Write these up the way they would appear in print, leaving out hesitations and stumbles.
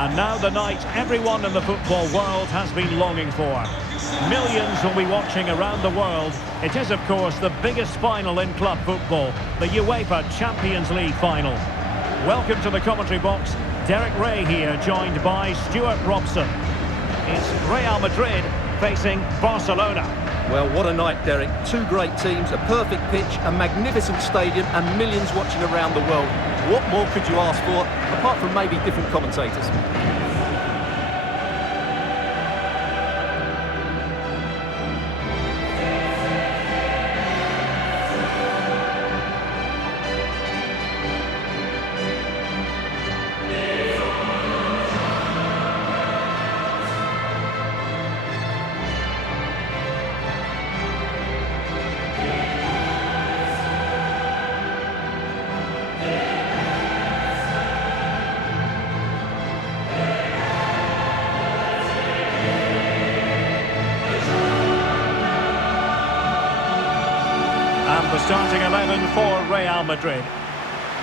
And now the night everyone in the football world has been longing for. Millions will be watching around the world. It is, of course, the biggest final in club football, the UEFA Champions League final. Welcome to the commentary box. Derek Ray here, joined by Stuart Robson. It's Real Madrid facing Barcelona. Well, what a night, Derek. Two great teams, a perfect pitch, a magnificent stadium and millions watching around the world. What more could you ask for, apart from maybe different commentators? The starting 11 for Real Madrid.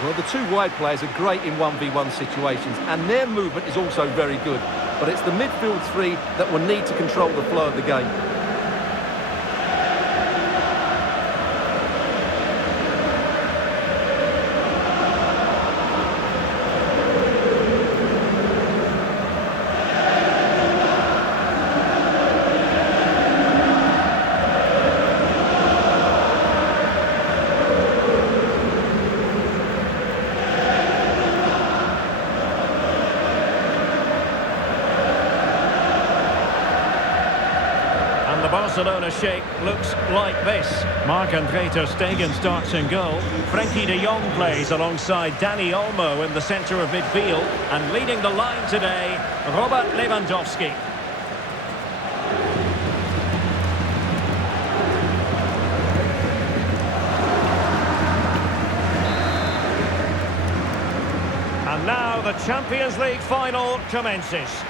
Well, the two wide players are great in 1v1 situations, and their movement is also very good. But it's the midfield three that will need to control the flow of the game. The Barcelona shape looks like this. Marc-Andre ter Stegen starts in goal. Frenkie de Jong plays alongside Dani Olmo in the centre of midfield. And leading the line today, Robert Lewandowski. And now the Champions League final commences.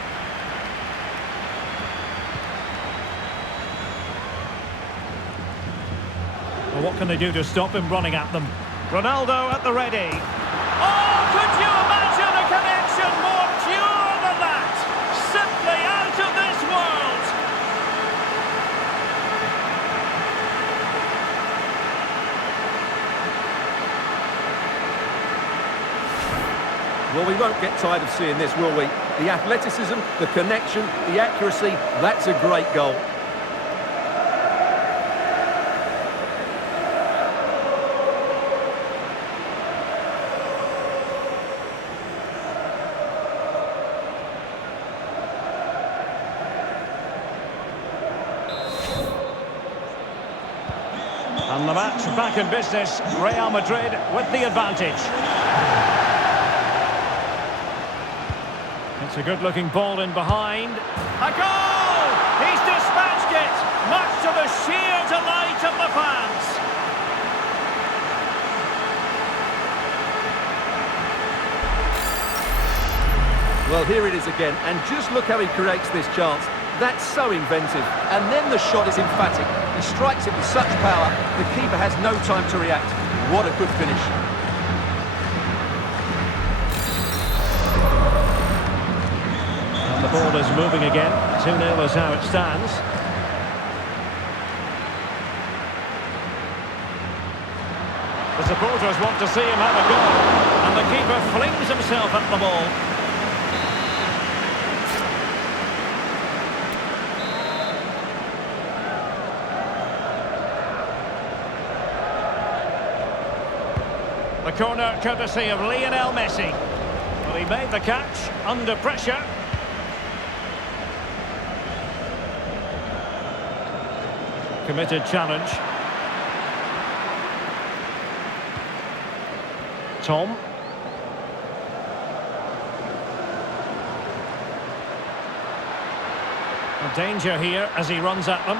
Well, what can they do to stop him running at them? Ronaldo at the ready. Oh, could you imagine a connection more pure than that? Simply out of this world. Well, we won't get tired of seeing this, will we? The athleticism, the connection, the accuracy, that's a great goal. And the match back in business. Real Madrid with the advantage. It's a good-looking ball in behind. A goal! He's dispatched it, much to the sheer delight of the fans. Well, here it is again, and just look how he creates this chance. That's so inventive, and then the shot is emphatic. He strikes it with such power, the keeper has no time to react. What a good finish. And the ball is moving again. 2-0 is how it stands. The supporters want to see him have a go, and the keeper flings himself at the ball. The corner courtesy of Lionel Messi. Well, he made the catch under pressure. Committed challenge. Tom. A danger here as he runs at them.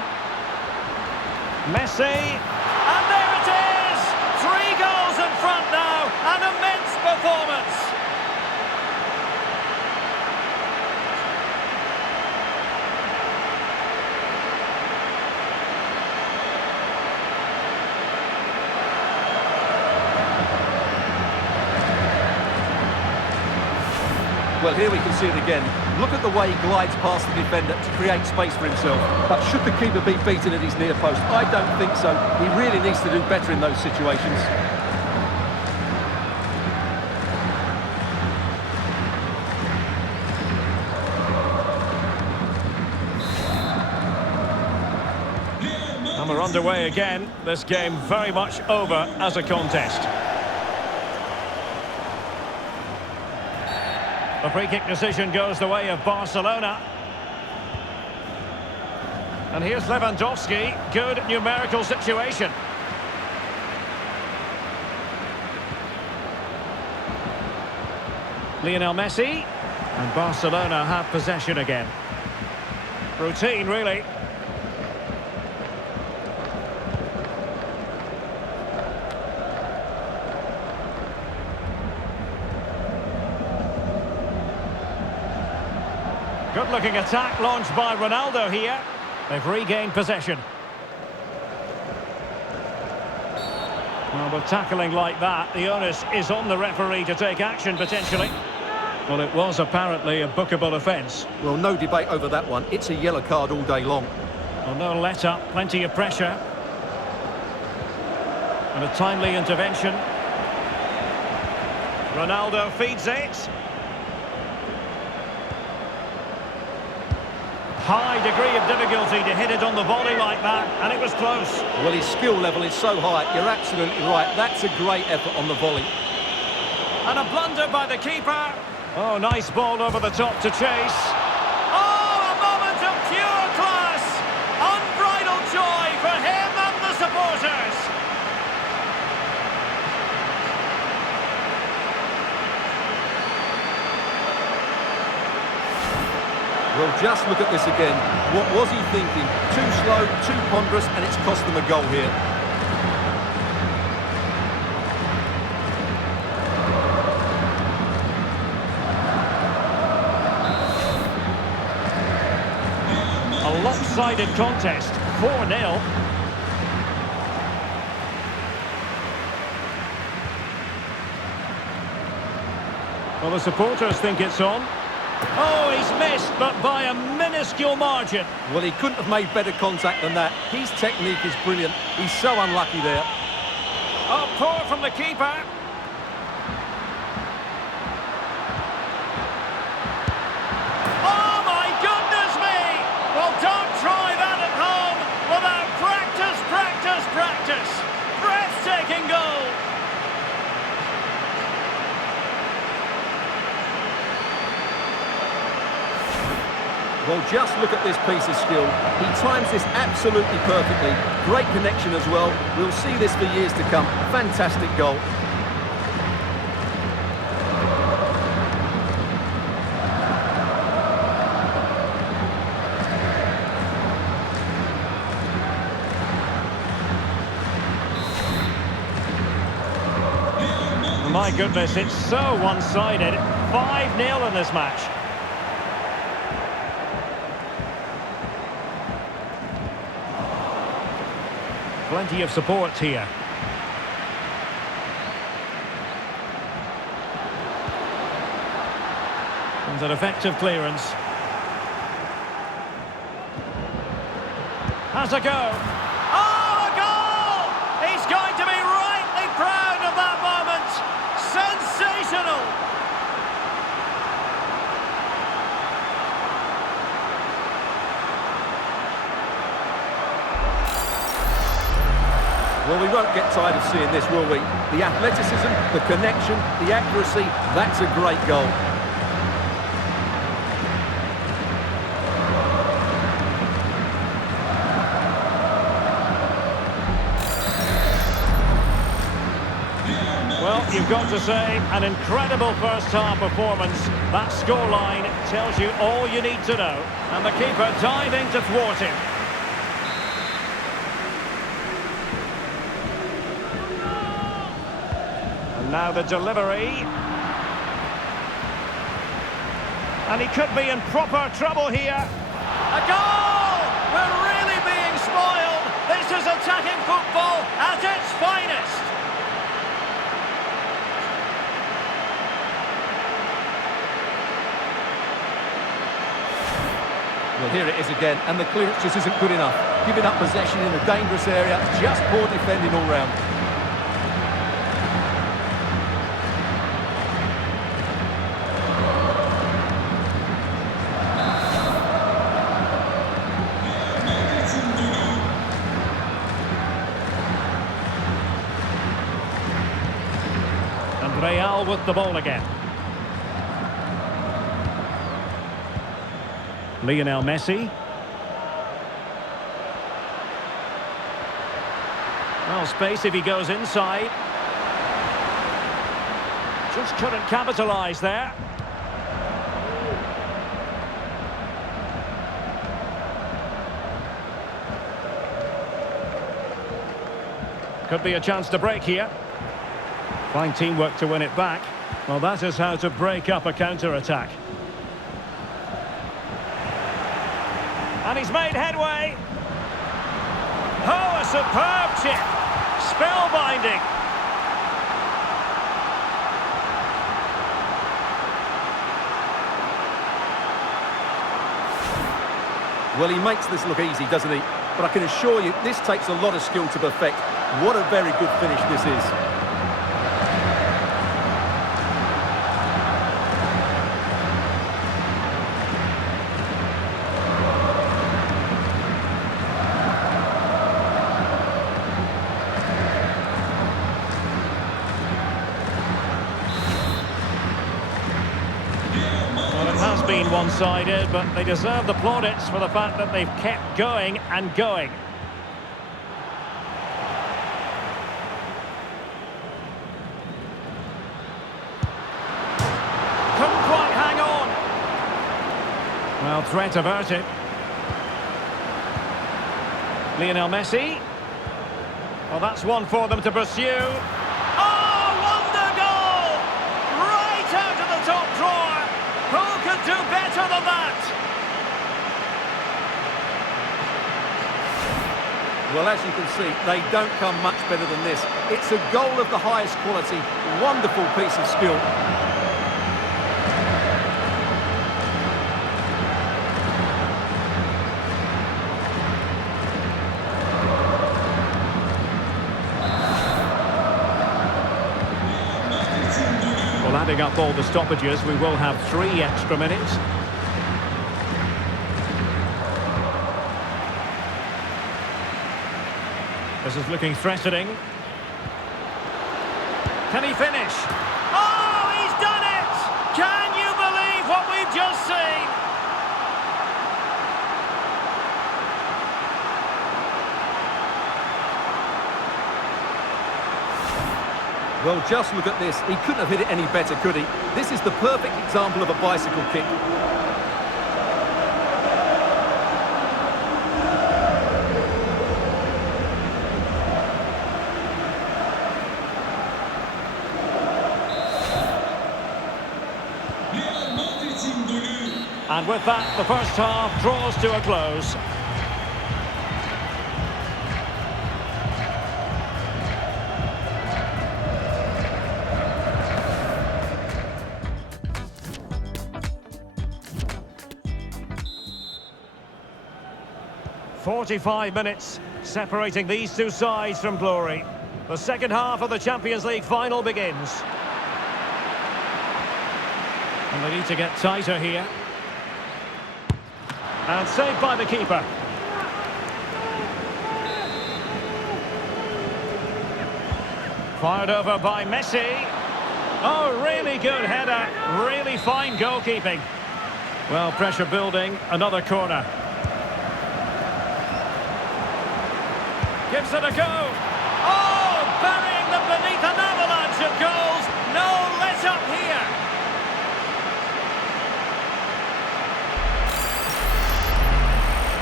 Messi. And there it is! 3 goals in front now. An immense performance. Well, here we can see it again. Look at the way he glides past the defender to create space for himself. But should the keeper be beaten at his near post? I don't think so. He really needs to do better in those situations. And we're underway again. This game very much over as a contest. The free kick decision goes the way of Barcelona. And here's Lewandowski. Good numerical situation. Lionel Messi. And Barcelona have possession again. Routine, really. Good-looking attack launched by Ronaldo here. They've regained possession. Well, with tackling like that, the onus is on the referee to take action, potentially. Well, it was apparently a bookable offence. Well, no debate over that one. It's a yellow card all day long. Well, no let-up, plenty of pressure. And a timely intervention. Ronaldo feeds it. High degree of difficulty to hit it on the volley like that, and it was close. Well, his skill level is so high, you're absolutely right. That's a great effort on the volley. And a blunder by the keeper. Oh, nice ball over the top to chase. Oh, a moment of pure class. Unbridled joy for him and the supporters. Well, just look at this again. What was he thinking? Too slow, too ponderous, and it's cost them a goal here. A lopsided contest, 4-0. Well, the supporters think it's on. Oh, he's missed, but by a minuscule margin. Well, he couldn't have made better contact than that. His technique is brilliant. He's so unlucky there. Oh, poor from the keeper. Oh, my goodness me! Well, don't try that at home without practice, practice, practice. Breathtaking goal. Well, just look at this piece of skill. He times this absolutely perfectly. Great connection as well. We'll see this for years to come. Fantastic goal. My goodness, it's so one-sided. 5-0 in this match. Plenty of support here. And an effective clearance. Has a go. Oh, a goal! He's going to be rightly proud of that moment. Sensational! Well, we won't get tired of seeing this, will we? The athleticism, the connection, the accuracy, that's a great goal. Well, you've got to say, an incredible first-half performance. That scoreline tells you all you need to know. And the keeper diving to thwart him. Now the delivery. And he could be in proper trouble here. A goal! We're really being spoiled. This is attacking football at its finest. Well, here it is again, and the clearance just isn't good enough. Giving up possession in a dangerous area, just poor defending all round. And Real with the ball again. Lionel Messi. Well, space if he goes inside. Just couldn't capitalise there. Could be a chance to break here. Fine teamwork to win it back. Well, that is how to break up a counter-attack. And he's made headway. Oh, a superb chip. Spellbinding. Well, he makes this look easy, doesn't he? But I can assure you, this takes a lot of skill to perfect. What a very good finish this is. Been one-sided, but they deserve the plaudits for the fact that they've kept going and going. Couldn't quite hang on. Well, threat averted. Lionel Messi. Well, that's one for them to pursue. Oh, wonder goal! Right out of the top drawer. Who could do better than that? Well, as you can see, they don't come much better than this. It's a goal of the highest quality. Wonderful piece of skill. Well, adding up all the stoppages, we will have 3 extra minutes. This is looking threatening. Can he finish? Oh, he's done it! Can you believe what we've just seen? Well, just look at this. He couldn't have hit it any better, could he? This is the perfect example of a bicycle kick. And with that, the first half draws to a close. "45 minutes separating these two sides from glory. The second half of the Champions League final begins. And they need to get tighter here. And saved by the keeper. Fired over by Messi. Oh, really good header. Really fine goalkeeping. Well, pressure building. Another corner. Gives it a go. Oh, burying them beneath an avalanche of goals. No let up here.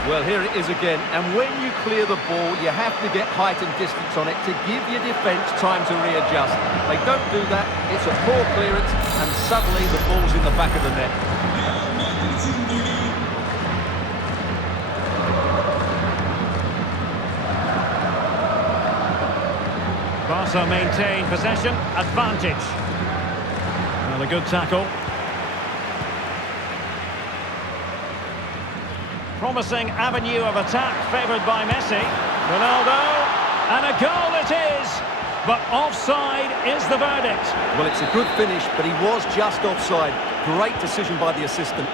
Well, here it is again, and when you clear the ball, you have to get height and distance on it to give your defence time to readjust. They don't do that, it's a poor clearance, and suddenly the ball's in the back of the net. Barca maintain possession, advantage. Well, a good tackle. Promising avenue of attack favoured by Messi. Ronaldo, and a goal it is! But offside is the verdict. Well, it's a good finish, but he was just offside. Great decision by the assistant.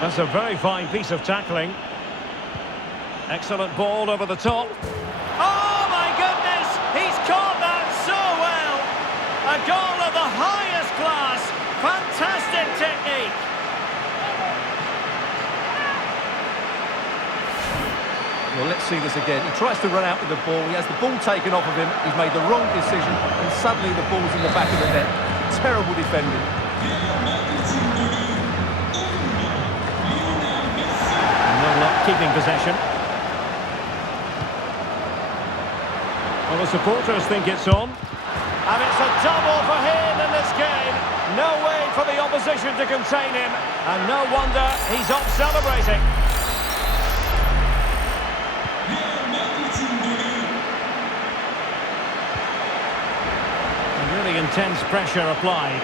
That's a very fine piece of tackling. Excellent ball over the top. Oh, my goodness! He's caught that so well! A goal of the highest class. Fantastic technique. Well, let's see this again. He tries to run out with the ball. He has the ball taken off of him. He's made the wrong decision, and suddenly the ball's in the back of the net. Terrible defending. No luck keeping possession. Well, the supporters think it's on. And it's a double for him in this game. No way for the opposition to contain him. And no wonder he's off celebrating. Really intense pressure applied.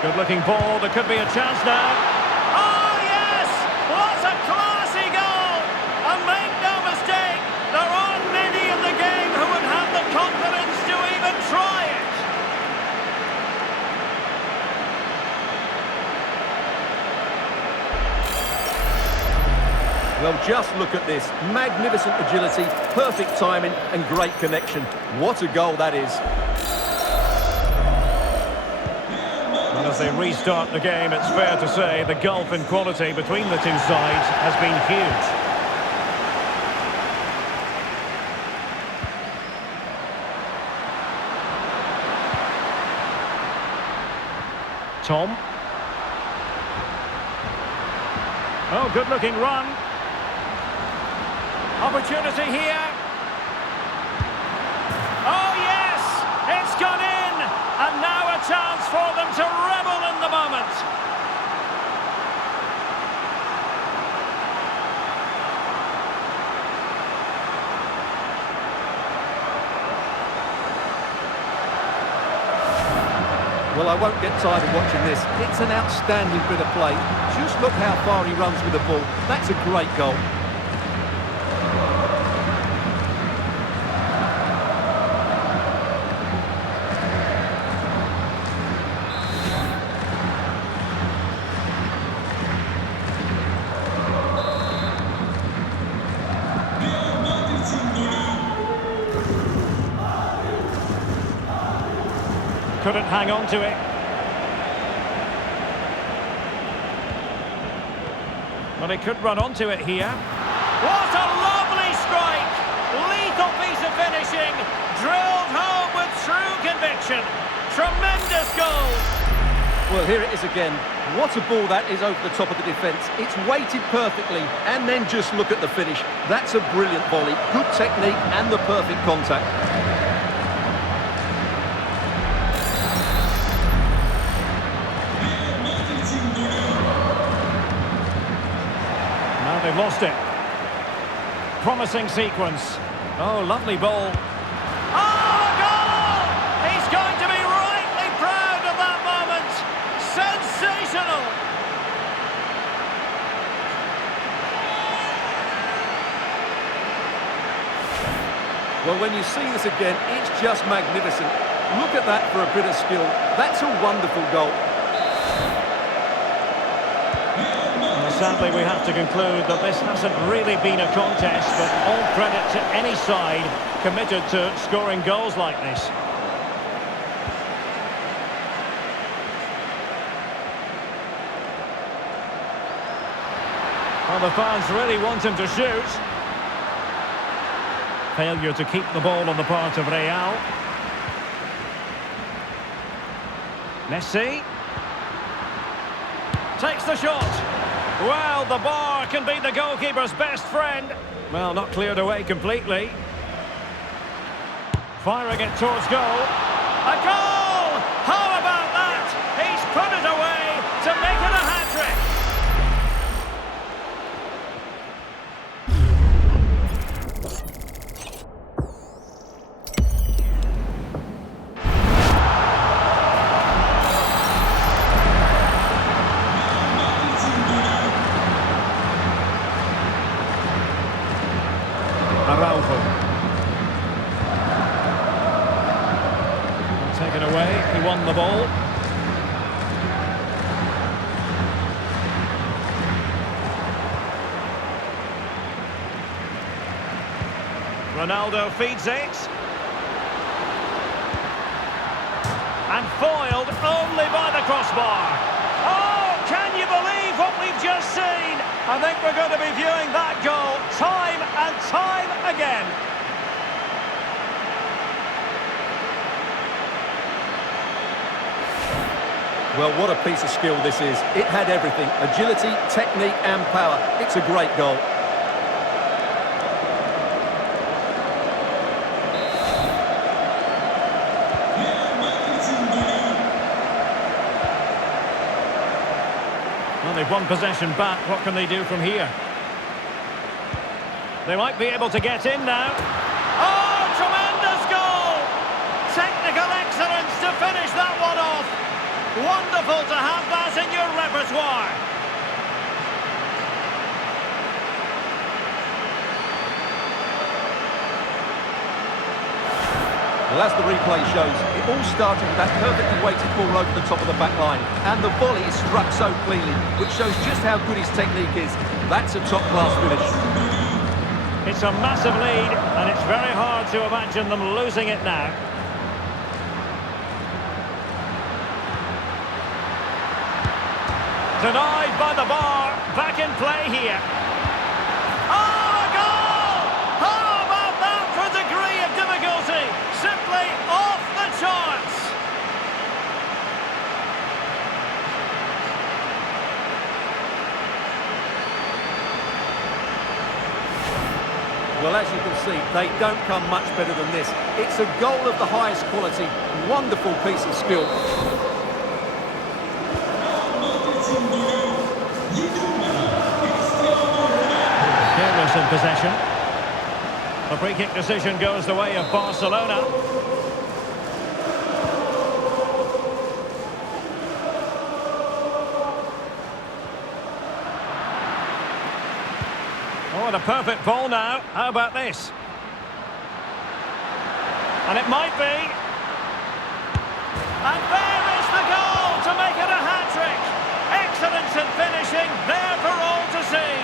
Good-looking ball. There could be a chance now. Oh, yes! What a classy goal! And make no mistake, there aren't many in the game who would have the confidence to even try it. Well, just look at this. Magnificent agility, perfect timing, and great connection. What a goal that is. Well, as they restart the game, it's fair to say the gulf in quality between the two sides has been huge. Tom. Oh, good-looking run. Opportunity here. Oh, yes! It's gone in! And now a chance for them to revel in the moment. Well, I won't get tired of watching this. It's an outstanding bit of play. Just look how far he runs with the ball. That's a great goal. Couldn't hang on to it. Well, he could run onto it here. What a lovely strike! Lethal piece of finishing. Drilled home with true conviction. Tremendous goal. Well, here it is again. What a ball that is over the top of the defence. It's weighted perfectly, and then just look at the finish. That's a brilliant volley. Good technique and the perfect contact. Now they've lost it. Promising sequence. Oh, lovely ball. Oh, a goal! He's going to be rightly proud of that moment. Sensational! Well, when you see this again, it's just magnificent. Look at that for a bit of skill. That's a wonderful goal. Sadly, we have to conclude that this hasn't really been a contest, but all credit to any side committed to scoring goals like this. Well, the fans really want him to shoot. Failure to keep the ball on the part of Real. Messi takes the shot. Well, the bar can be the goalkeeper's best friend. Well, not cleared away completely. Firing it towards goal. A goal! How about that? He's put it away to make it a hat-trick. Ronaldo feeds it. And foiled only by the crossbar. Oh, can you believe what we've just seen? I think we're going to be viewing that goal time and time again. Well, what a piece of skill this is. It had everything: agility, technique and power. It's a great goal. Well, they've won possession back. What can they do from here? They might be able to get in now. Oh, tremendous goal! Technical excellence to finish that one off. Wonderful to have that in your repertoire. Well, as the replay shows, it all started with that perfectly weighted ball over the top of the back line. And the volley is struck so cleanly, which shows just how good his technique is. That's a top-class finish. It's a massive lead, and it's very hard to imagine them losing it now. Denied by the bar, back in play here. Oh, a goal! How about that for a degree of difficulty? Simply off the charts. Well, as you can see, they don't come much better than this. It's a goal of the highest quality. Wonderful piece of skill. Careless in possession. The free kick decision goes the way of Barcelona. Oh, and a perfect ball now. How about this? And it might be. And there is the goal to make it a hat-trick. Excellence in finishing, there for all to see.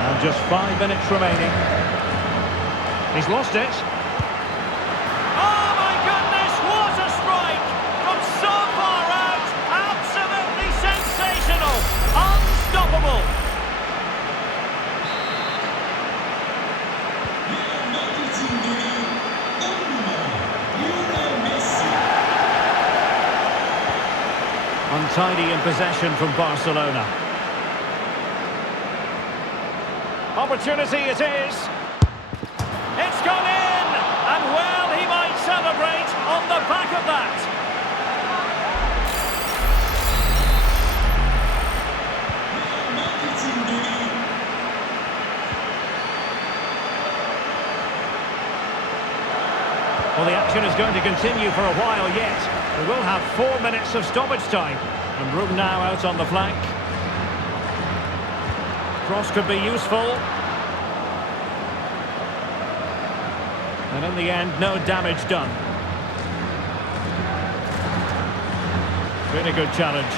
And just 5 minutes remaining. He's lost it. Oh my goodness, what a strike! From so far out, absolutely sensational, unstoppable. Untidy in possession from Barcelona. Opportunity it is. It's gone in, and well, he might celebrate on the back of that. Well, the action is going to continue for a while yet. We will have 4 minutes of stoppage time, and room now out on the flank. Cross could be useful. And in the end, no damage done. Really good challenge.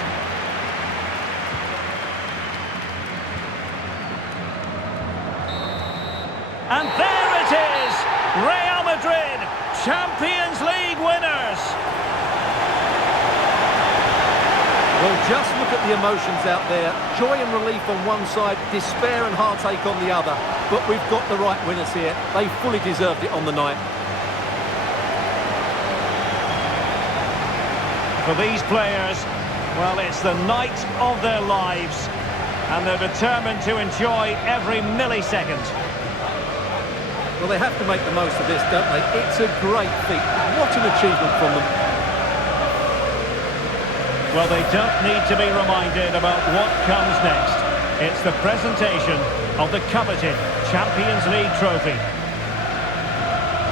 And there it is! Real Madrid, Champions League winners! Well, just look at the emotions out there. Joy and relief on one side, despair and heartache on the other. But we've got the right winners here. They fully deserved it on the night. For these players, well, it's the night of their lives. And they're determined to enjoy every millisecond. Well, they have to make the most of this, don't they? It's a great feat. What an achievement from them. Well, they don't need to be reminded about what comes next. It's the presentation of the coveted Champions League trophy.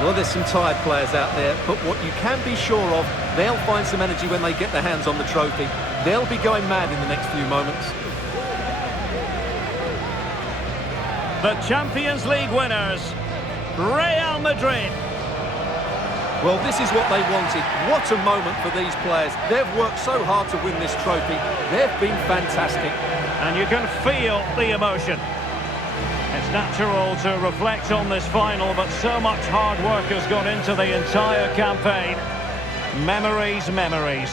Well, there's some tired players out there, but what you can be sure of, they'll find some energy when they get their hands on the trophy. They'll be going mad in the next few moments. The Champions League winners, Real Madrid. Well, this is what they wanted. What a moment for these players. They've worked so hard to win this trophy. They've been fantastic. And you can feel the emotion. It's natural to reflect on this final, but so much hard work has gone into the entire campaign. Memories, memories.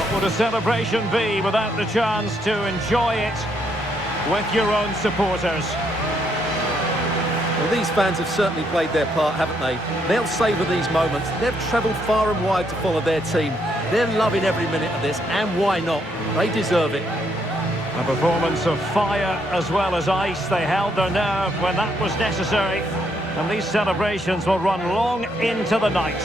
What would a celebration be without the chance to enjoy it with your own supporters? Well, these fans have certainly played their part, haven't they? They'll savour these moments. They've travelled far and wide to follow their team. They're loving every minute of this, and why not? They deserve it. A performance of fire as well as ice. They held their nerve when that was necessary. And these celebrations will run long into the night.